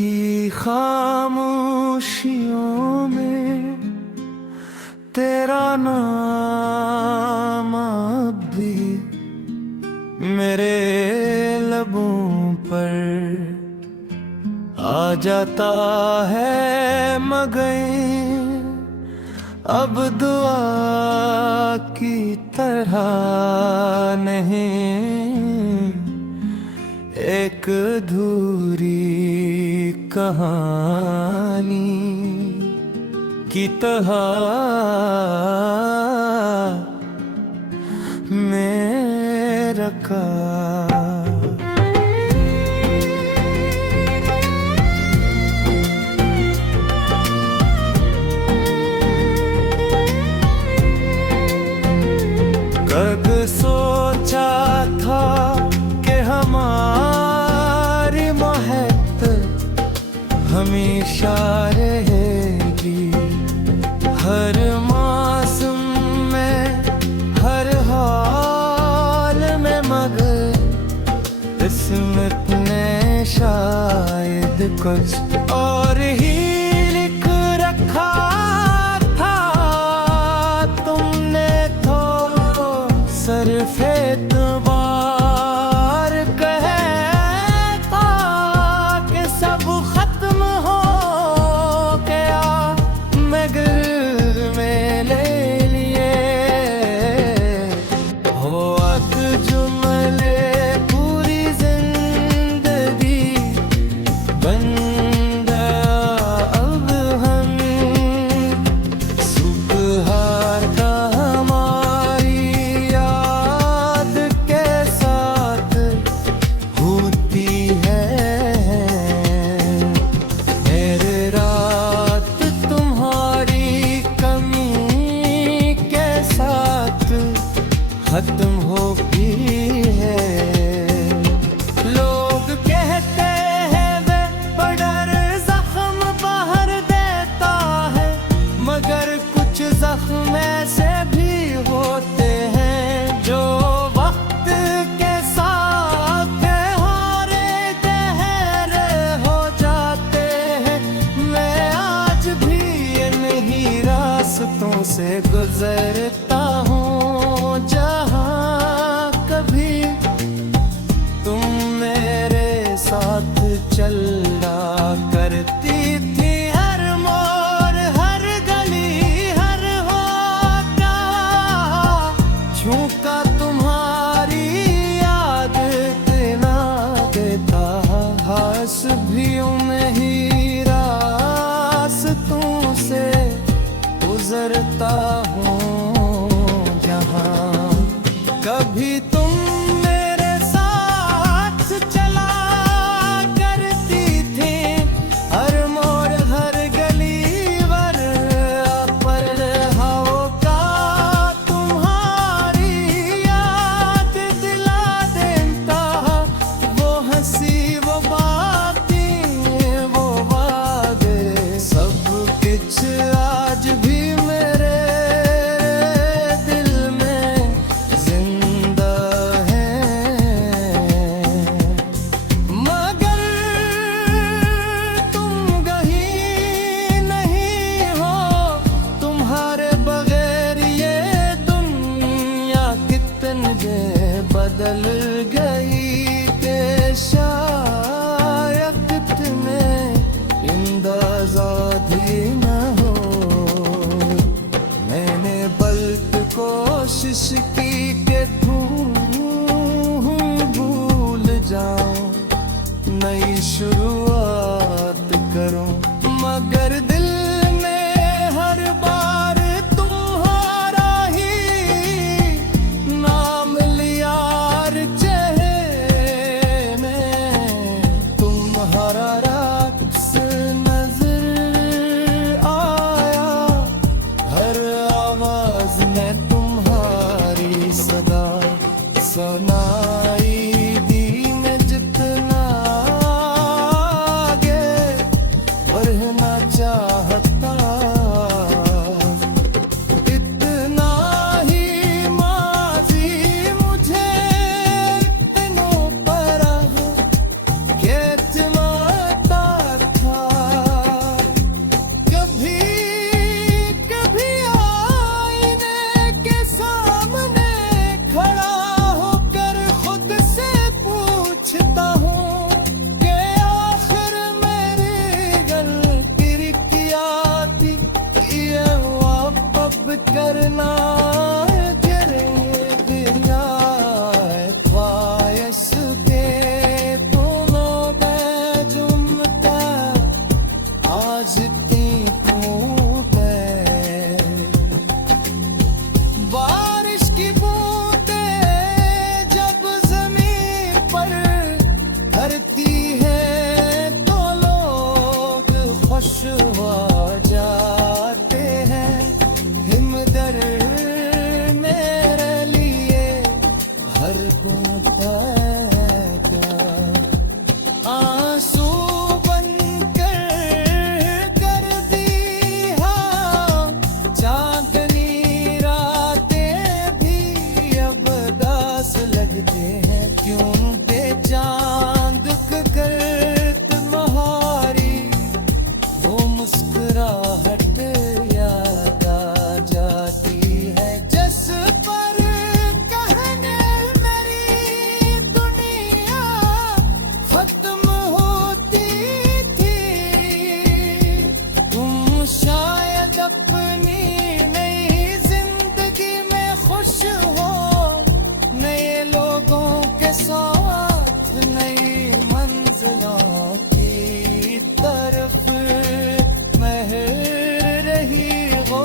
की खामोशियों में तेरा नाम अब भी मेरे लबों पर आ जाता है, मगर अब दुआ की तरह नहीं, एक अधूरी कहानी की तरह मेरा का कब सोचा था कि हमारी मोहब्बत हमेशा रहेगी, हर मौसम में हर हाल में, मगर किस्मत ने शायद कुछ और ही लिख रखा था। तुमने तो सिर्फ एतबार कहता कि सब खत्म हो गया, मगर में ले लिए हो अक जुमले पूरी जिंदगी बन गया। अब हम सुबह का हमारी याद के साथ होती है, मेरे रात तुम्हारी कमी के साथ खत्म होती है। लोग कहते हैं वे बड़र जख्म बाहर देता है, मगर कुछ जख्म ऐसे भी होते हैं जो वक्त के साथ हारे गहरे हो जाते हैं। मैं आज भी इन्हीं रास्तों से गुजरता हूँ, जहाँ कभी तुम मेरे साथ चला करती थी। हर मोड़ हर गली हर होता झोंका तुम्हारी याद ना देता, हास भी नहीं रास्तों से गुजरता हूँ, जहाँ कभी तुम मेरे साथ चला करती थी। हर मोड़ हर गली पर हवा का तुम्हारी याद दिला देता, वो हंसी वो बातें वो वादे सब कुछ आज भी मेरे दिल में जिंदा है। मगर तुम कहीं नहीं हो, तुम्हारे बगैर ये दुनिया कितने बदल गई के शायद कितने इंतज़ार न हो। मैंने बल्कि कोशिश की कि भूल जाऊं, नई शुरुआत करूं, मगर दिल में हर बार तुम्हारा ही नाम लिया। चेहरे में तुम्हारा रक्स नजर आया, हर आवाज में तुम्हारी सदा सुनाई दी। मैं जितना आगे बढ़ना चाहता, इतना ही माजी मुझे इतनों पर के हुआ जाते हैं। हिमदर मेरे लिए हर बूंद बहका आंसू बनकर कर दी हाँ। चांदनी रातें भी अब दास लगते हैं। क्यों बेचांद कर तुम्हारी वो मुस्कुराहट याद आ जाती है। जिस पर कहने मेरी दुनिया खत्म होती थी। तुम शायद अपनी नई जिंदगी में खुश हो। नए लोगों के साथ नई मंजिलों की तरफ महर रही हो।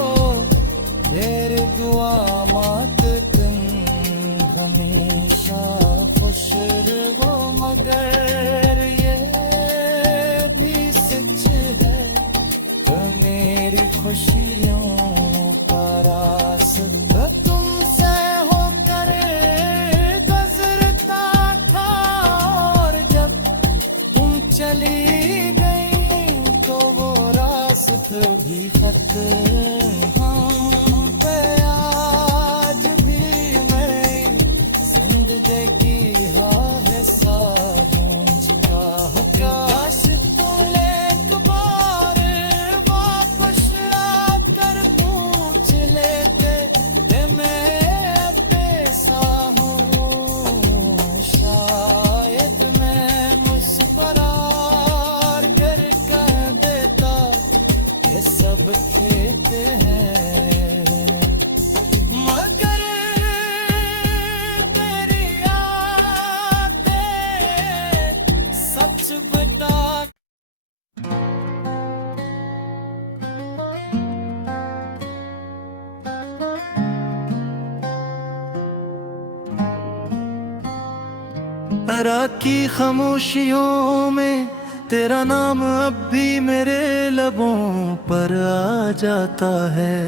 देर दुआ मात तुम हमेशा खुश रहो। मगर ये भी सच है कि मेरी खुशियों का रास्ता तुमसे होकर गुजरता था। और जब तुम चली गई तो वो रास्ता भी खत्म पे आज भी मैं जिंदगी है चुका हूँ। काश तुम एक बार वापस आकर पूछ लेते कि मैं कैसा हूँ। शायद मैं मुस्कुरार कर कह देता ये सब खेत हैं। मगर तेरी यादें सच बता रात की खामोशियों में तेरा नाम अब भी मेरे लबों पर आ जाता है।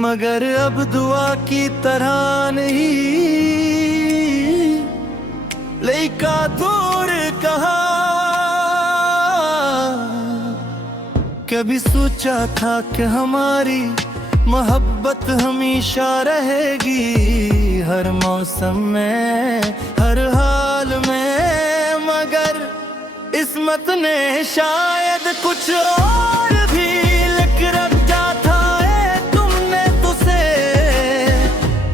मगर अब दुआ की तरह नहीं लेका दूर कहा। कभी सोचा था कि हमारी मोहब्बत हमेशा रहेगी। हर मौसम में हर हाल में। मगर किस्मत ने शायद कुछ और भी लिख रखा था। तुमने तुझसे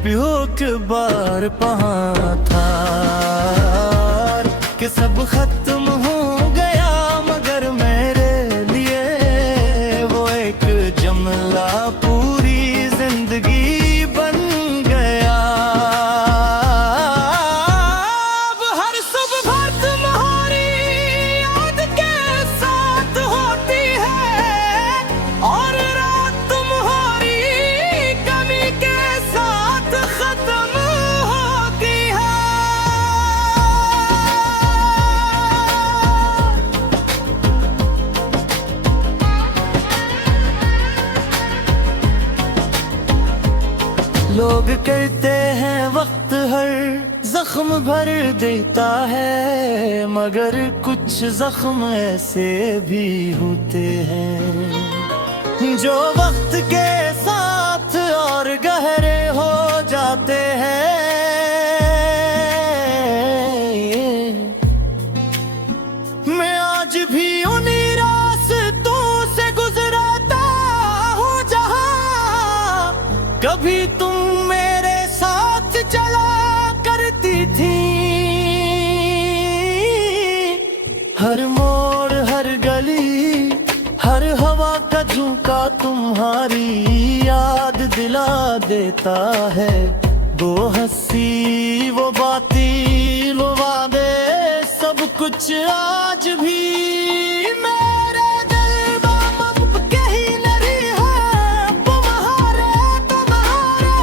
पियो के बार पहा था कि सब खत्म हो गया। मगर मेरे लिए वो एक जुमला पूरी जिंदगी बन गया। अब हर सुबह तुम्हारी याद के साथ होती है। और रात तुम्हारी कमी के साथ खत्म होती है। लोग कहते हैं वक्त हर जख्म भर देता है। मगर कुछ जख्म ऐसे भी होते हैं जो वक्त के साथ और गहरे हो जाते हैं। मैं आज भी उन्हीं रास्तों से गुजरता हूँ जहाँ कभी तुम मेरे साथ चला करती थी। हर मोड़ हर गली हर हवा का झोंका तुम्हारी याद दिला देता है। वो हंसी वो बातें वो वादे सब कुछ आज भी मेरे दिल में कहीं नहीं है। तुम्हारे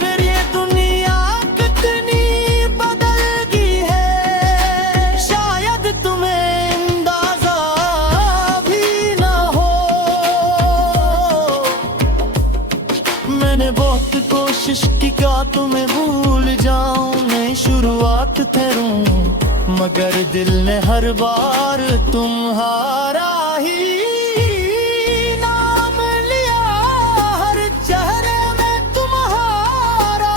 फिर ये दुनिया कितनी बदल गई है। शायद तुम्हें अंदाजा तुम्हें भूल जाऊं, नई शुरुआत करूं, मगर दिल ने हर बार तुम्हारा ही नाम लिया। हर चेहरे में तुम्हारा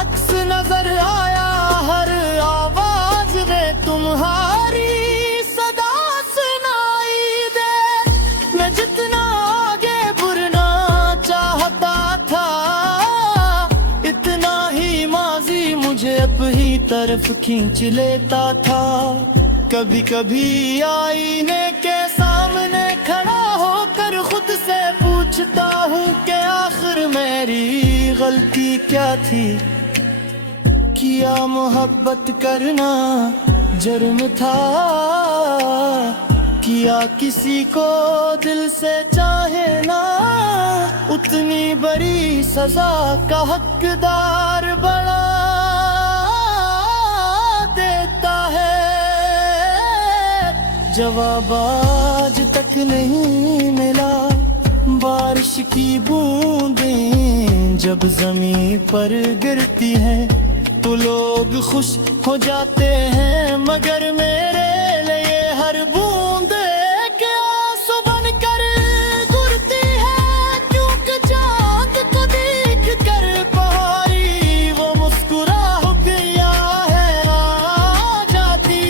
अक्स नजर आया, हर आवाज में तुम्हारी सदा सुनाई दे। मैं जितना आगे बढ़ना चाहता था, इतना ही माजी मुझे अपनी तरफ खींच लेता था। कभी कभी आईने के सामने खड़ा होकर खुद से पूछता हूँ कि आखिर मेरी गलती क्या थी। किया मोहब्बत करना जुर्म था, किया किसी को दिल से चाहे ना, उतनी बड़ी सजा का हकदार बड़ा देता है। जवाब आज तक नहीं मिला, बारिश की बूंदें जब जमीन पर गिरती हैं तो लोग खुश हो जाते हैं, मगर मेरे लिए हर बूंद के आंसू बनकर गिरती है। क्योंकि चांद को देख कर पहाड़ी वो मुस्कुरा गया है, आ जाती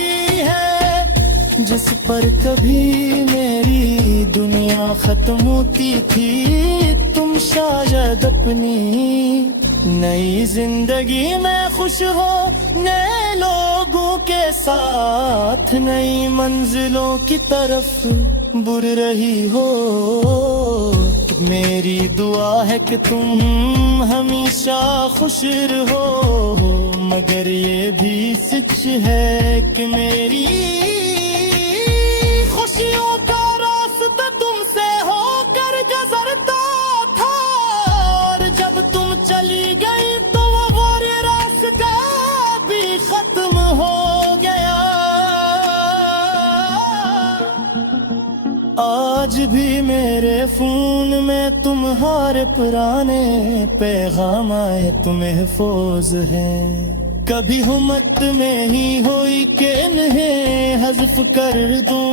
है। जिस पर कभी मेरी दुनिया खत्म होती थी, तुम शायद अपनी नई जिंदगी में खुश हो, नए लोगों के साथ नई मंजिलों की तरफ बढ़ रही हो। मेरी दुआ है कि तुम हमेशा खुश रहो, मगर ये भी सच है कि मेरी खुशियों का रास्ता तुमसे होकर गुजरता था। और जब तुम चली गई तो वो रास्ता भी खत्म हो गया। आज भी मेरे फोन में तुम्हारे पुराने पैगाम आए तो महफूज है। कभी हिम्मत में ही हुई कि इन्हें हज़्फ कर दूं,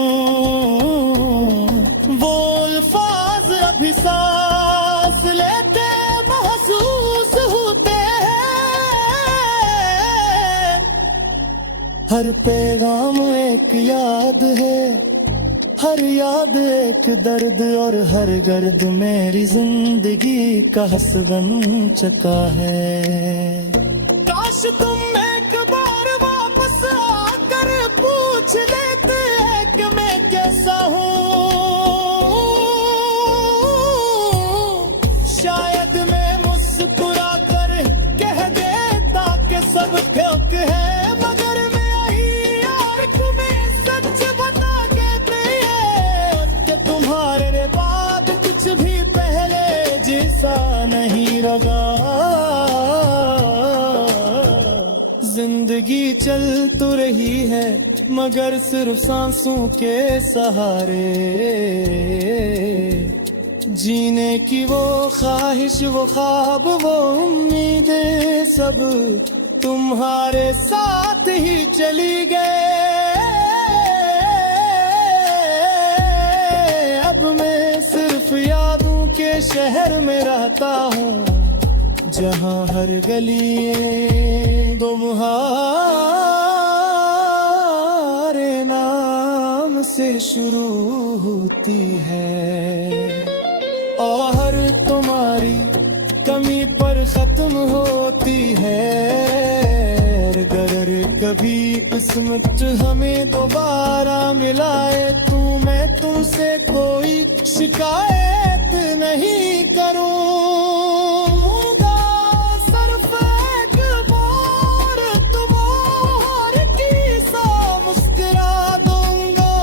वो अल्फाज अभी सांस लेते महसूस होते हैं। हर पैगाम एक याद है, हर याद एक दर्द, और हर गर्द मेरी जिंदगी का हस बन चुका है। काश तुम एक बार वापस आकर पूछ लेते कि मैं कैसा हूँ। शायद मैं मुस्कुरा कर कह देता कि सब फेक है, मगर मैं ही यार तुम्हें सच बता देते कि तुम्हारे बाद कुछ भी पहले जैसा नहीं रहा। जिंदगी चल तो रही है मगर सिर्फ सांसों के सहारे। जीने की वो ख्वाहिश, वो ख्वाब, वो उम्मीदें सब तुम्हारे साथ ही चली गए। अब मैं सिर्फ यादों के शहर में रहता हूँ, जहाँ हर गली तुम्हारे नाम से शुरू होती है, और हर तुम्हारी कमी पर खत्म होती है। अगर कभी किस्मत हमें दोबारा मिलाए तो मैं तुमसे कोई शिकायत नहीं करूँगा। सिर्फ एक बार तुम्हारी की सा मुस्कुरा दूंगा,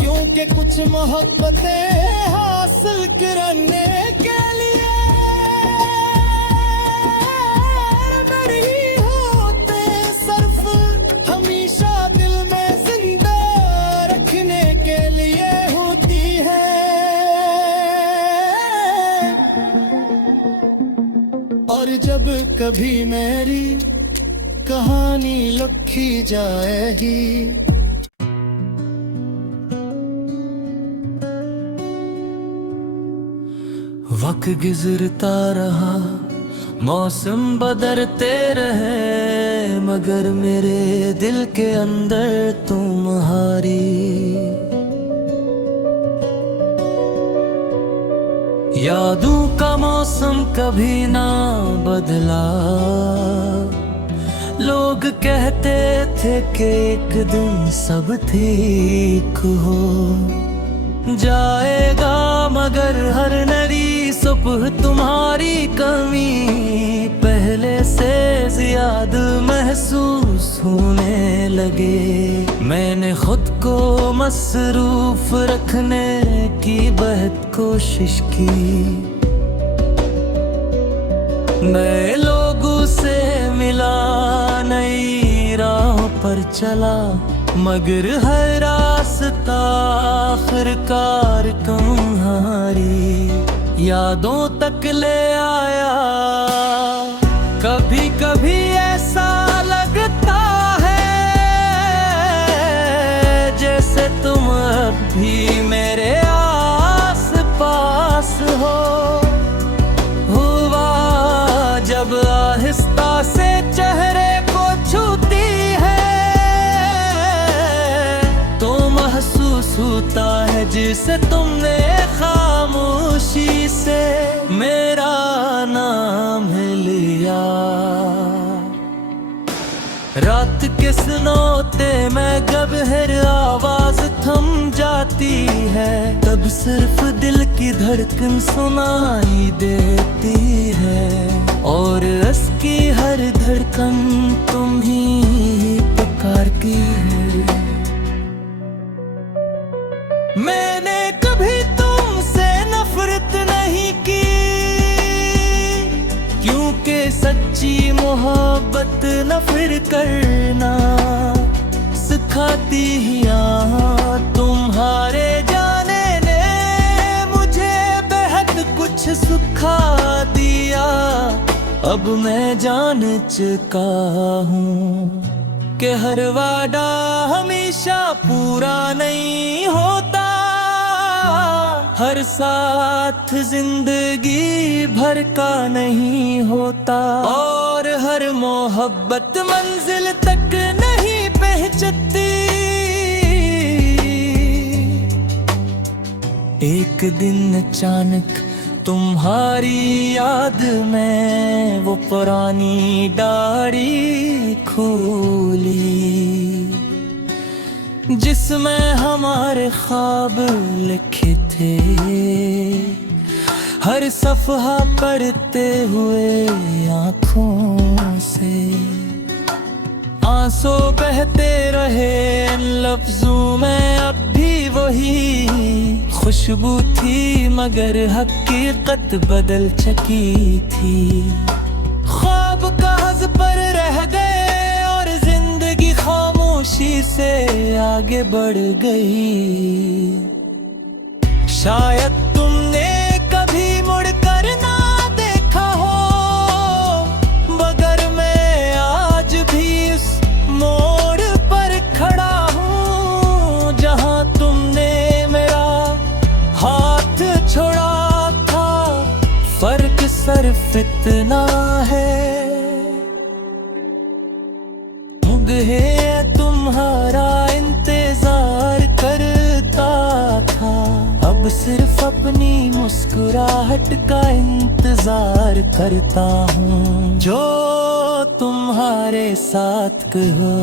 क्योंकि कुछ मोहब्बतें हासिल करने के लिए मेरी होते सिर्फ हमेशा दिल में जिंदा रखने के लिए होती है। और जब कभी मेरी कहानी लिखी जाएगी। वक्त गुजरता रहा, मौसम बदलते रहे, मगर मेरे दिल के अंदर तुम्हारी यादों का मौसम कभी ना बदला। लोग कहते थे कि एक दिन सब ठीक हो जाएगा, मगर हर नई सुबह तुम्हारी कमी पहले से ज्यादा महसूस होने लगे। मैंने खुद को मसरूफ रखने की बहुत कोशिश की, नए लोगों से मिला, नई राह पर चला, मगर हर रास्ता आखिरकार तुम्हारी यादों तक ले आया। कभी कभी ऐसा लगता है जैसे तुम अब भी मेरे आस पास हो। हुआ जब आहिस्ता से चेहरे को छूती है तो महसूस होता है जिसे तुमने खामोशी से मेरा नाम लिया। रात के सुनोते में गबहर आवाज थम जाती है, तब सिर्फ दिल की धड़कन सुनाई देती है, और उसकी हर धड़कन तुम ही पुकारती है। मैंने कभी तुमसे नफरत नहीं की, क्योंकि सच्ची मोहब्बत न फिर करना सिखाती ही। तुम्हारे जाने ने मुझे बेहद कुछ सिखा दिया। अब मैं जान चुका हूँ कि हर वादा हमेशा पूरा नहीं होता, हर साथ जिंदगी भर का नहीं होता, और हर मोहब्बत मंजिल तक नहीं पहुंचती। एक दिन अचानक तुम्हारी याद में वो पुरानी डायरी खोली, जिसमें हमारे ख्वाब लिखे थे। हर सफ़हा पढ़ते हुए आँखों से आंसू बहते रहे, लफ्जों में अब भी वही खुशबू थी, मगर हकीकत बदल चुकी थी। ख्वाब कागज पर रह गए और जिंदगी खामोशी से आगे बढ़ गई। शायद तुमने कभी मुड़कर ना देखा हो, मगर मैं आज भी उस मोड़ पर खड़ा हूँ जहाँ तुमने मेरा हाथ छोड़ा था। फर्क सिर्फ इतना है, मुझे तुम्हारा इंतजार करता था, अब सिर्फ अपनी मुस्कुराहट का इंतजार करता हूँ जो तुम्हारे साथ हो।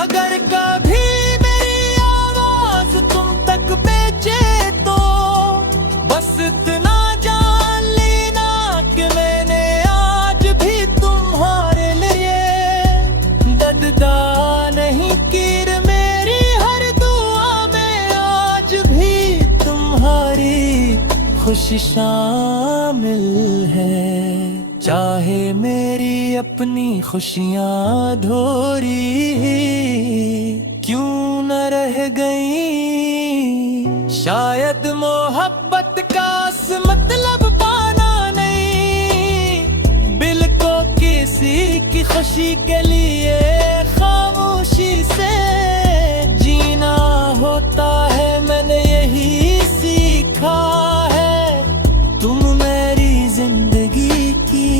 अगर कभी मेरी आवाज तुम तक पहुंचे तो बस इतना जान लेना कि मैंने आज भी तुम्हारे लिए दर्दा नहीं की। मेरी हर दुआ में आज भी तुम्हारी खुशी शामिल है, चाहे मेरी अपनी खुशियाँ अधूरी क्यों न रह गई। शायद मोहब्बत का मतलब पाना नहीं, खुशी के लिए खामोशी से जीना होता है, मैंने यही सीखा है। तुम मेरी जिंदगी की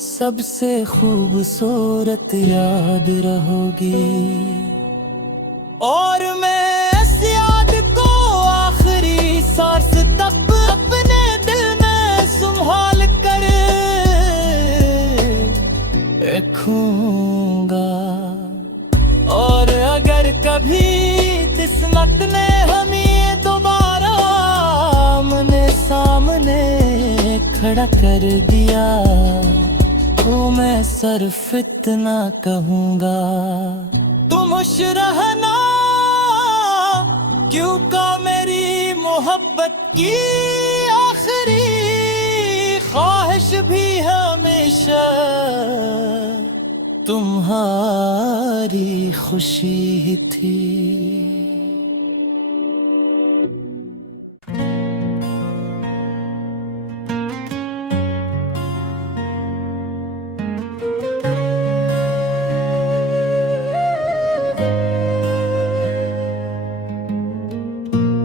सबसे खूबसूरत याद रहोगी, और मैं इस याद को आखिरी सांस तक अपने दिल में संभाल कर रखूंगा। और अगर कभी किस्मत ने हमें दोबारा आमने सामने खड़ा कर दिया, तो मैं सिर्फ इतना कहूंगा, तुम खुश रहना, क्योंकि मेरी मोहब्बत की आखिरी ख्वाहिश भी हमेशा तुम्हारी खुशी ही थी।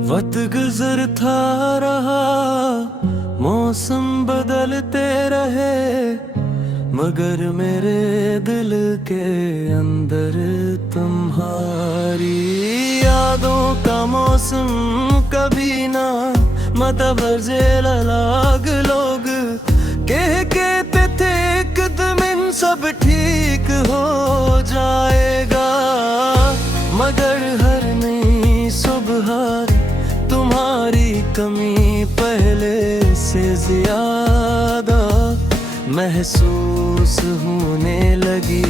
वक्त गुजरता रहा, मौसम बदलते रहे, मगर मेरे दिल के अंदर तुम्हारी यादों का मौसम कभी ना मतबरजे लाग। लोग कहते थे एक दिन सब ठीक हो जाएगा, मगर हर नई सुबह तुम्हारी कमी पहले से ज्यादा महसूस होने लगी।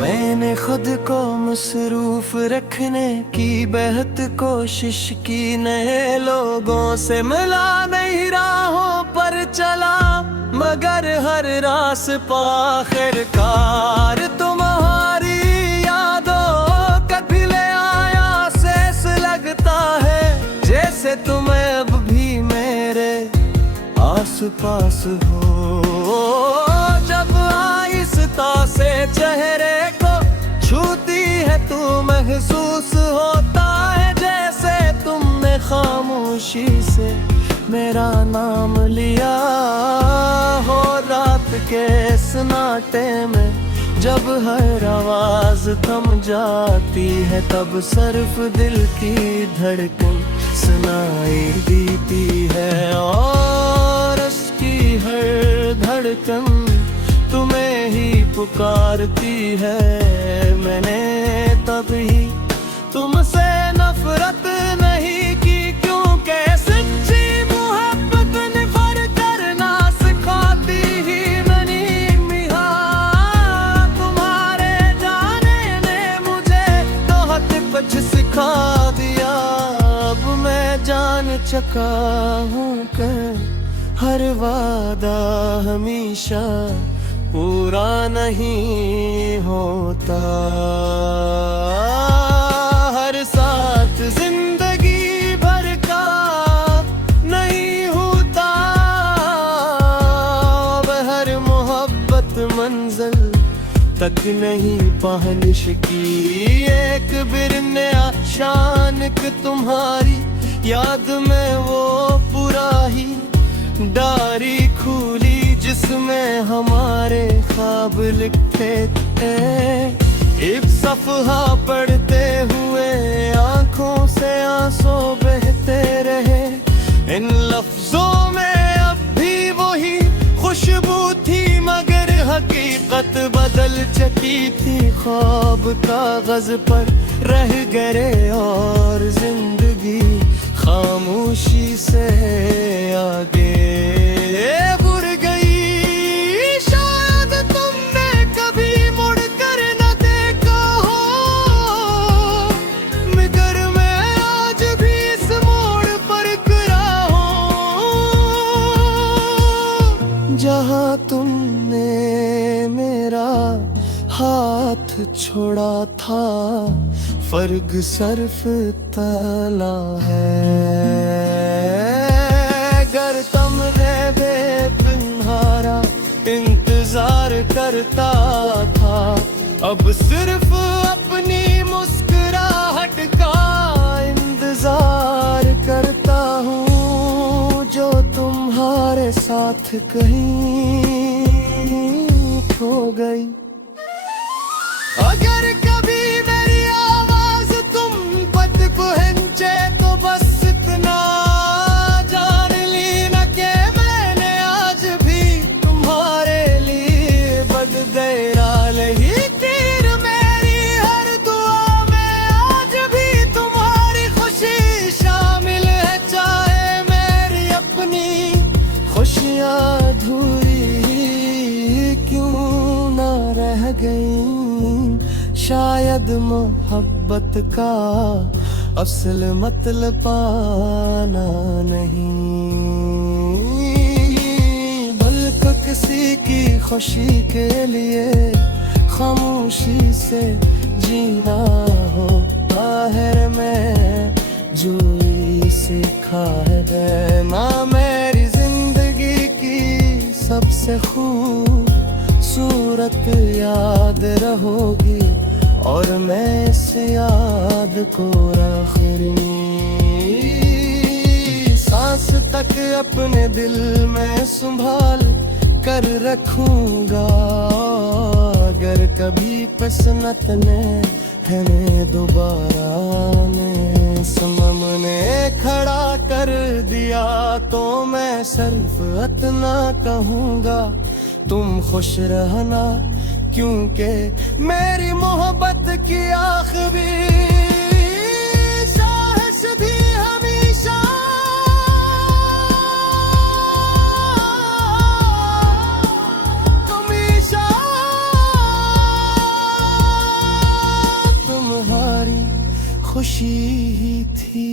मैंने खुद को मसरूफ रखने की बेहद कोशिश की, नए लोगों से मिला नहीं राहों पर चला, मगर हर रास आखिरकार तुम्हारी यादों का भी ले आया। शेष लगता है जैसे तुम अब भी मेरे आस पास हो, जब आहिस्ता से चेहरे को छूती है तू महसूस होता है जैसे तुमने खामोशी से मेरा नाम लिया हो। रात के सन्नाटे में जब हर आवाज थम जाती है, तब सिर्फ दिल की धड़कन सुनाई देती है, और उसकी हर धड़कन तुम्हें ही पुकारती है। मैंने तभी तुमसे नफरत नहीं की, क्योंकि सच्ची मोहब्बत निफर करना सिखाती ही नहीं मिया। तुम्हारे जाने ने मुझे बहुत कुछ सिखा दिया, अब मैं जान चुका हूँ कि हर वादा हमेशा पूरा नहीं होता, हर साथ जिंदगी भर का नहीं होता, हर मोहब्बत मंजिल तक नहीं पहुंच की। एक बिरने आशान की तुम्हारी याद में वो पूरा ही डायरी खुली जिसमें हमारे ख्वाब लिखे थे। एक सफ़हा पढ़ते हुए आंखों से आंसू बहते रहे, इन लफ्जों में अब भी वही खुशबू थी, मगर हकीकत बदल चुकी थी। ख्वाब कागज पर रह गए और जिंदगी खामोशी से आगे बढ़ गई। शायद तुमने कभी मुड़ कर न देखा हो, मगर मैं आज भी इस मोड़ पर खड़ा हूँ, जहाँ तुमने मेरा था, फर्क सर्फ तला है। गर तमरे बेपनारा इंतजार करता था, अब सिर्फ अपनी मुस्कुराहट का इंतजार करता हूँ, जो तुम्हारे साथ कहीं खो गई। अगर कभी मेरी आवाज तुम पद पहुंचे तो बस इतना जान लेना कि मैंने आज भी तुम्हारे लिए बदला नहीं। तीर मेरी हर दुआ में आज भी तुम्हारी खुशी शामिल है, चाहे मेरी अपनी खुशियाँ अधूरी क्यों ना रह गई। शायद मोहब्बत का असल मतलब पाना नहीं, बल्कि किसी की खुशी के लिए खामोशी से जीना हो। बाहर में जो सीखा है ना, मेरी जिंदगी की सबसे खूबसूरत याद रहोगी, और मैं इस याद को आखिरी सांस तक अपने दिल में संभाल कर रखूंगा। अगर कभी पसंद ने हमें दोबारा ने सामने खड़ा कर दिया, तो मैं सिर्फ इतना कहूँगा, तुम खुश रहना, क्योंकि मेरी मोहब्बत की आखिरी साहस भी हमेशा हमेशा तुम्हारी खुशी ही थी।